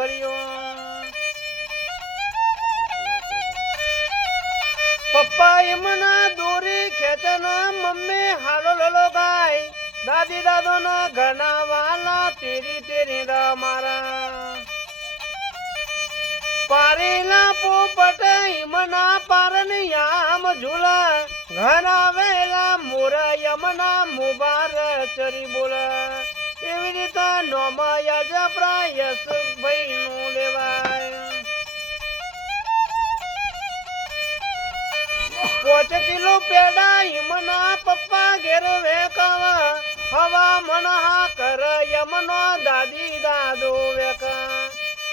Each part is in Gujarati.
કર્યો પપ્પા એમના દોરી ખેંચના મમ્મી હાલો લલો ગાય દાદી દાદો ના ઘણા વાલા તેરી તેરી મારા પારેલા પોપટ યમના પારન યામ ઝૂલા ઘર આવેલા મોર યમના મુબાર ચરી બોલા એવી રીતે નોમયા જપરા યશભાઈ નું લેવાય 5 કિલો પેડા યમના પપ્પા ઘેર વેકાવા હવા મનહા કર યમનો દાદી દાદો વેકા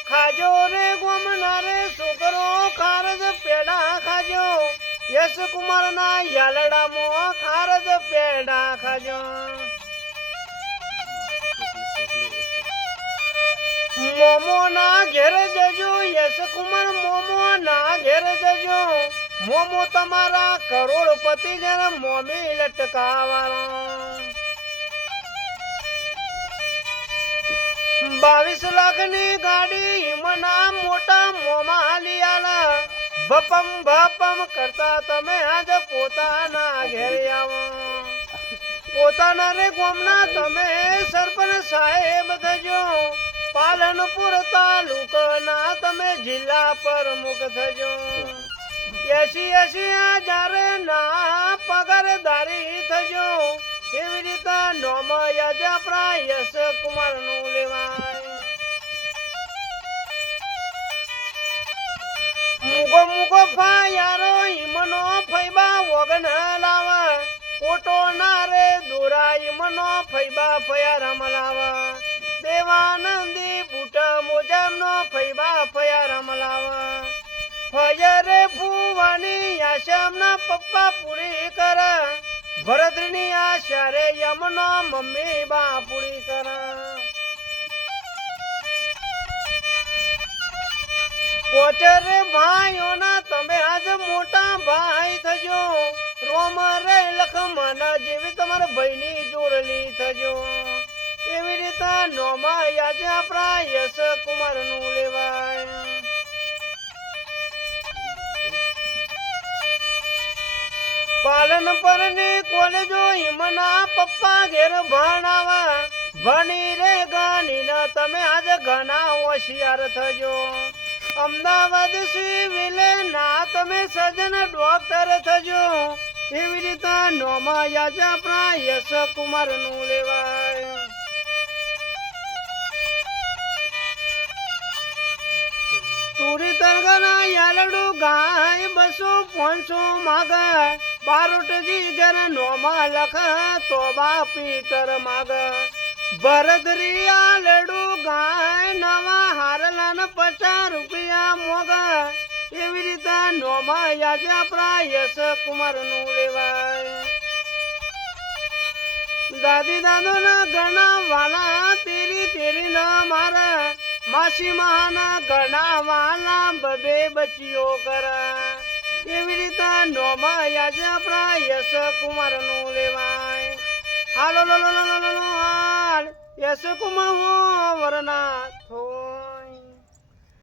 ખાજો રે ગોમના રે છોકરો ખારજ પેડા ખાજો યશ કુમાર ના યાલડામાં ખારજ પેડા ખાજો મોમો ના ઘેર જજો યશ કુમાર મોમો ના ઘેર જજો મોમો તમારા કરોડપતિ જન મોમી લટકાવાળો 22 લાખની ગાડી હિમના મોટા મોમાં હાલિયાલા ભપમ ભપમ કરતા તમે આજ પોતાના ઘેર આવો પોતાના રે ગોમના તમે સરપંચ સાહેબ થજો પાલનપુર તાલુકાના તમે જિલ્લા પ્રમુખ થજો 80,000 ના પગારદારી થજો એવી રીતે નોમયા જપરા યશ કુમાર નું લેવાય મુગો મુગો ફાયારો ઈમનો ફૈબા વગન લાવા કોટો ના રે દોરા ઈમનો ફૈબા ફયા રામ લાવા દેવાનંદી બુટ મોજમનો ફૈબા ફયા રામ લાવા ફયરે ફુવાની આશમના પપ્પા પૂરી કર ભરતની આશા રે યમનો મમ્મી બા પૂરી કર પોચરે ભાઈઓના તમે આજ મોટા ભાઈ થજો રોમ રે લખમણ જેવી તમારા ભાઈની જોડલી થજો એવી રીતે નોમયા જપરા યશ કુમાર નું લેવાય પાલન પરની કોલેજો હિમના પપ્પા ઘેર ભણાવા ભણી રે ગાની ના તમે આજ ઘણા હોશિયાર થજો અમદાવાદ સિવિલ ના તમે સજન ડોક્ટર થજો એવી રીતે નોમયા જપરા યશ કુમાર નું લેવાય તુરી તરગના યાલડું ગાય 200-500 માગા બારોટજી ઘર નોમા લખ તો બાપીતર માગ ભરતરિયા લડુ ગાય નવા હારલા ને 50 રૂપિયા મોગ એવી રીતે નોમયા જપરા યશ કુમાર નું લેવાય દાદી દાદો ના ઘણા વાલા તેરી તેરી ના મારા માસી મહાના ઘણા વાલા બબે બચીઓ કરા એવી રીતે નોમયા જપરા યશ કુમાર નું લેવાય હાલો લો લો લો લો હાલ યશ કુમાર હો વરનાથ